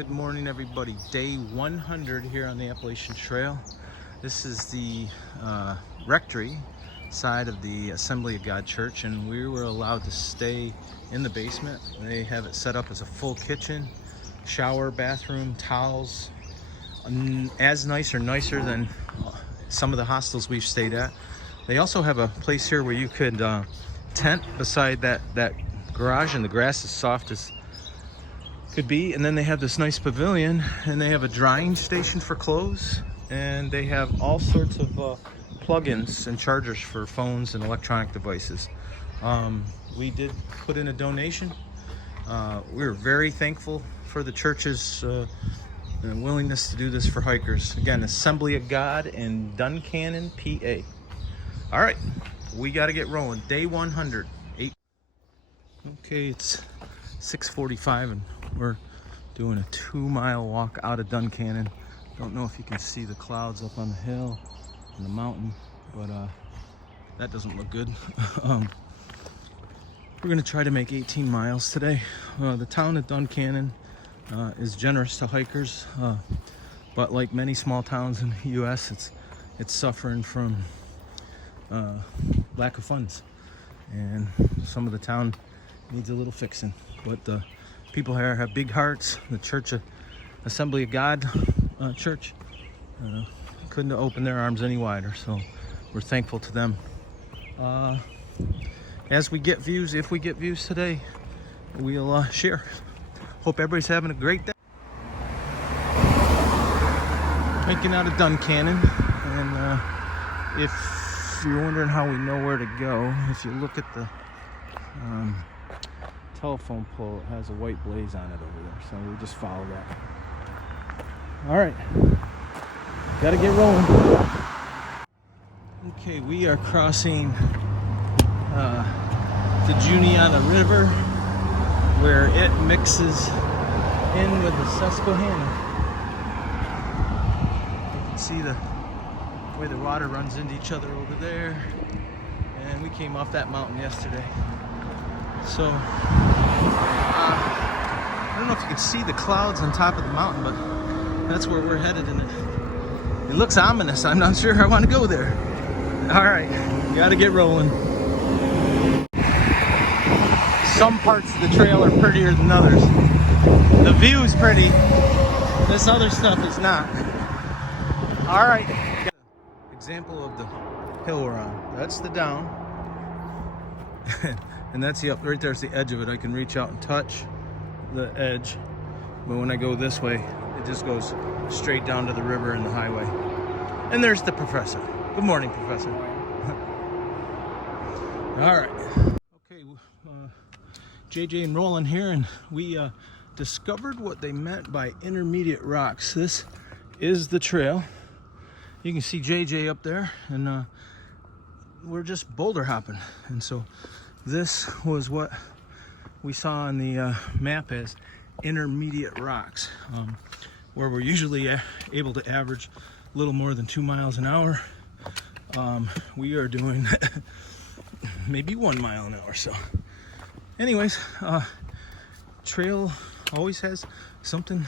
Good morning, everybody. Day 100 here on the Appalachian Trail. This is the rectory side of the Assembly of God Church, and we were allowed to stay in the basement. They have it set up as a full kitchen, shower, bathroom, towels, as nice or nicer than some of the hostels we've stayed at. They also have a place here where you could tent beside that garage, and the grass is soft as could be. And then they have this nice pavilion, and they have a drying station for clothes, and they have all sorts of plugins and chargers for phones and electronic devices. We did put in a donation. We're very thankful for the church's willingness to do this for hikers. Again, Assembly of God in Duncan, PA. All right, we got to get rolling. Day 100. Okay, it's 6:45 and we're doing a 2-mile walk out of Duncan. Don't know if you can see the clouds up on the hill and the mountain, but that doesn't look good. We're gonna try to make 18 miles today. The town of Duncan is generous to hikers, but like many small towns in the U.S., it's suffering from lack of funds, and some of the town needs a little fixing. But the people here have big hearts. The Church of Assembly of God Church couldn't have opened their arms any wider, so we're thankful to them. As we get views, if we get views today, we'll share. Hope everybody's having a great day. Hiking out of Duncan, and if you're wondering how we know where to go, if you look at the telephone pole, it has a white blaze on it over there, so we'll just follow that. All right, gotta get rolling. Okay, we are crossing the Juniata River, where it mixes in with the Susquehanna. You can see the way the water runs into each other over there, and we came off that mountain yesterday. So I don't know if you can see the clouds on top of the mountain, but that's where we're headed, and it looks ominous. I'm not sure I want to go there. All right, gotta get rolling. Some parts of the trail are prettier than others. The view is pretty. This other stuff is not. All right. Example of the hill we're on. That's the down. And that's the up. Right there's the edge of it. I can reach out and touch the edge. But when I go this way, it just goes straight down to the river and the highway. And there's the professor. Good morning, Professor. All right. Okay, JJ and Roland here, and we discovered what they meant by intermediate rocks. This is the trail. You can see JJ up there, and we're just boulder hopping. And so this was what we saw on the map as intermediate rocks, where we're usually able to average a little more than 2 miles an hour. We are doing maybe 1 mile an hour. So anyways, trail always has something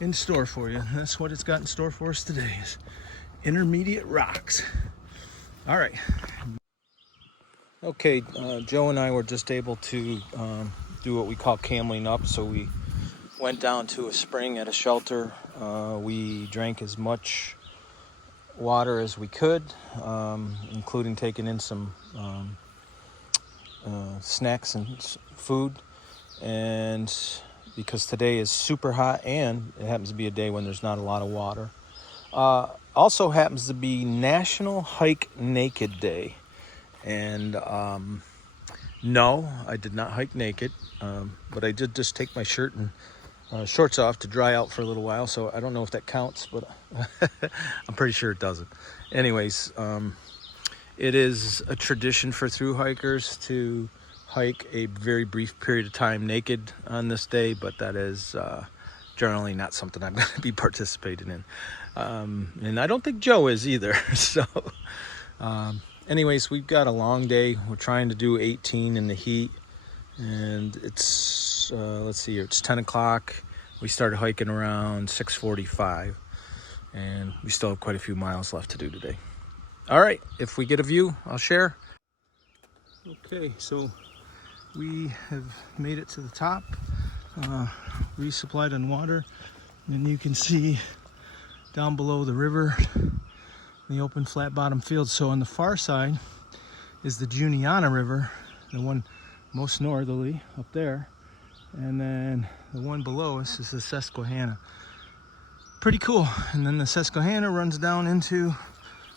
in store for you, and that's what it's got in store for us today, is intermediate rocks. All right. Okay, Joe and I were just able to do what we call cameling up. So we went down to a spring at a shelter. We drank as much water as we could, including taking in some snacks and food. And because today is super hot, and it happens to be a day when there's not a lot of water. Also happens to be National Hike Naked Day. And no, I did not hike naked, but I did just take my shirt and shorts off to dry out for a little while. So I don't know if that counts, but I'm pretty sure it doesn't. Anyways, it is a tradition for thru hikers to hike a very brief period of time naked on this day, but that is generally not something I'm going to be participating in. And I don't think Joe is either. So anyways, we've got a long day. We're trying to do 18 in the heat, and it's let's see here, it's 10 o'clock. We started hiking around 6:45, and we still have quite a few miles left to do today. All right, if we get a view, I'll share. Okay, so we have made it to the top, resupplied on water, and you can see down below the river, the open flat bottom fields. So on the far side is the Juniata River, the one most northerly up there, and then the one below us is the Susquehanna. Pretty cool. And then the Susquehanna runs down into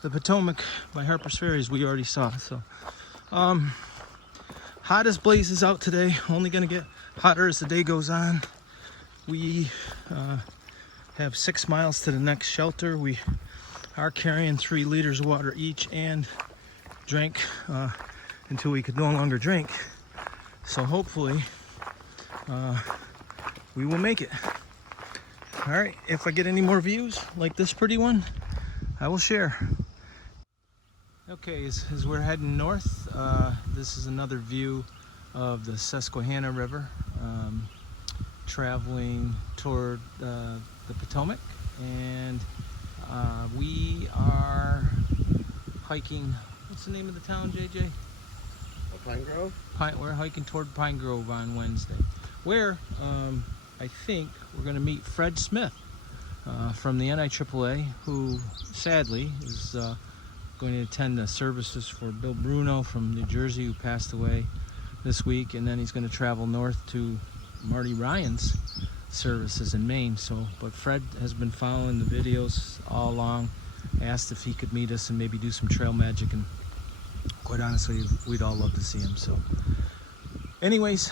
the Potomac by Harper's Ferry, as we already saw. So hot as blazes out today, only gonna get hotter as the day goes on. We have 6 miles to the next shelter. We are carrying 3 liters of water each and drank until we could no longer drink. So hopefully we will make it. All right, if I get any more views like this pretty one, I will share. Okay, as we're heading north, this is another view of the Susquehanna River, traveling toward the Potomac, and we are hiking. What's the name of the town, JJ? Pine Grove? We're hiking toward Pine Grove on Wednesday, where I think we're going to meet Fred Smith from the NIAAA, who sadly is going to attend the services for Bill Bruno from New Jersey, who passed away this week, and then he's going to travel north to Marty Ryan's services in Maine. So, but Fred has been following the videos all along, asked if he could meet us and maybe do some trail magic, and quite honestly, we'd all love to see him. So anyways,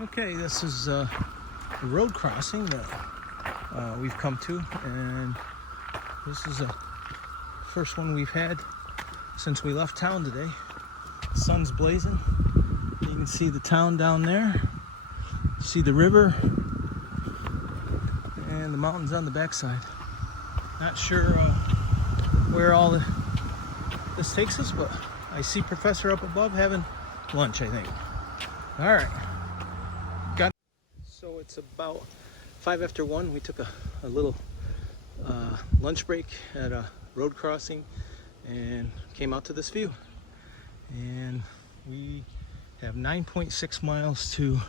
okay, this is the road crossing that we've come to, and this is the first one we've had since we left town today. The sun's blazing. You can see the town down there, see the river, and the mountains on the backside. Not sure where all this takes us, but I see Professor up above having lunch, I think. All right, so it's about 5 after 1. We took a little lunch break at a road crossing and came out to this view, and we have 9.6 miles to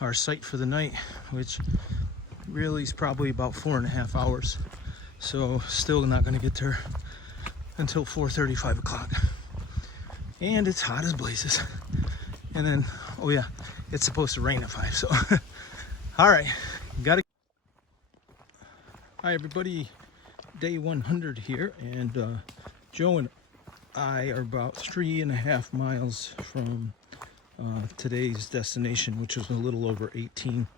our site for the night, which really is probably about 4.5 hours. So still not going to get there until 4:30, 5 o'clock. And it's hot as blazes. And then, oh yeah, it's supposed to rain at 5. So, all right, gotta. Hi everybody, day 100 here, and Joe and I are about 3.5 miles from today's destination, which is a little over 18.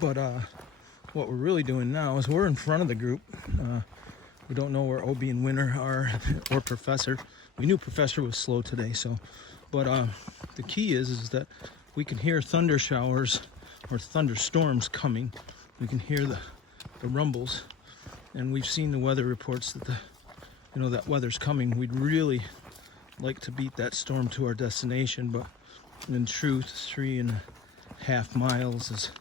But what we're really doing now is we're in front of the group. We don't know where Obie and Winter are, or Professor. We knew Professor was slow today, so. But the key is that we can hear thunder showers or thunderstorms coming. We can hear the rumbles, and we've seen the weather reports that that weather's coming. We'd really like to beat that storm to our destination, but in truth, 3.5 miles is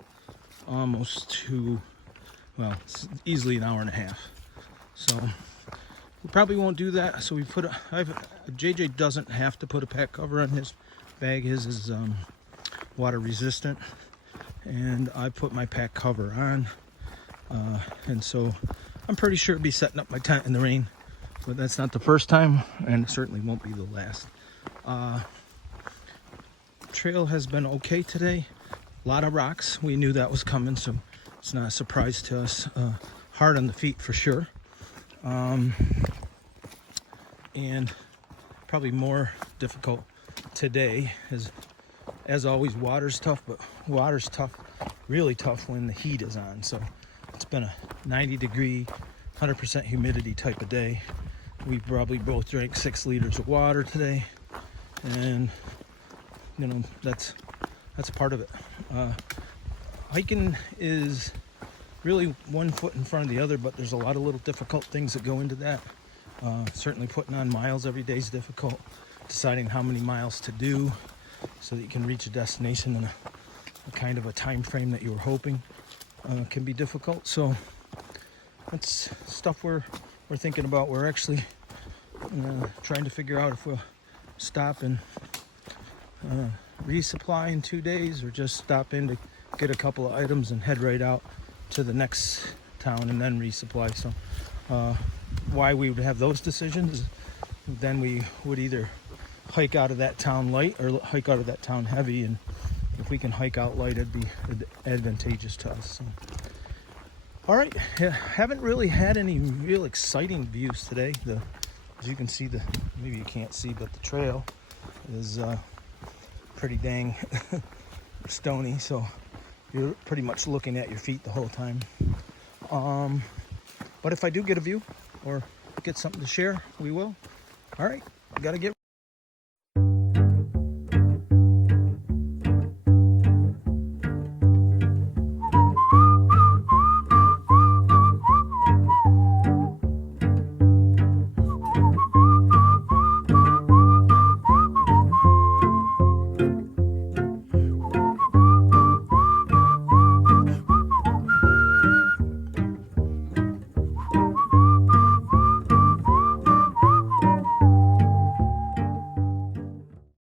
almost it's easily an hour and a half. So we probably won't do that. So we JJ doesn't have to put a pack cover on his bag. His is water resistant, and I put my pack cover on, and so I'm pretty sure it'll be setting up my tent in the rain, but that's not the first time, and it certainly won't be the last. Trail has been okay today. A lot of rocks. We knew that was coming, so it's not a surprise to us. Hard on the feet for sure. And probably more difficult today is, as always, water's tough, but water's tough, really tough when the heat is on. So it's been a 90-degree, 100% humidity type of day. We probably both drank 6 liters of water today, and that's part of it. Hiking is really one foot in front of the other, but there's a lot of little difficult things that go into that. Certainly putting on miles every day is difficult. Deciding how many miles to do so that you can reach a destination in a kind of a time frame that you were hoping can be difficult. So that's stuff we're thinking about. We're actually trying to figure out if we'll stop and resupply in 2 days, or just stop in to get a couple of items and head right out to the next town and then resupply. So why we would have those decisions, then we would either hike out of that town light or hike out of that town heavy, and if we can hike out light, it'd be advantageous to us. So, all right, yeah, haven't really had any real exciting views today. As you can see, maybe you can't see, but the trail is pretty dang stony, so you're pretty much looking at your feet the whole time. But if I do get a view or get something to share, we will. All right, gotta get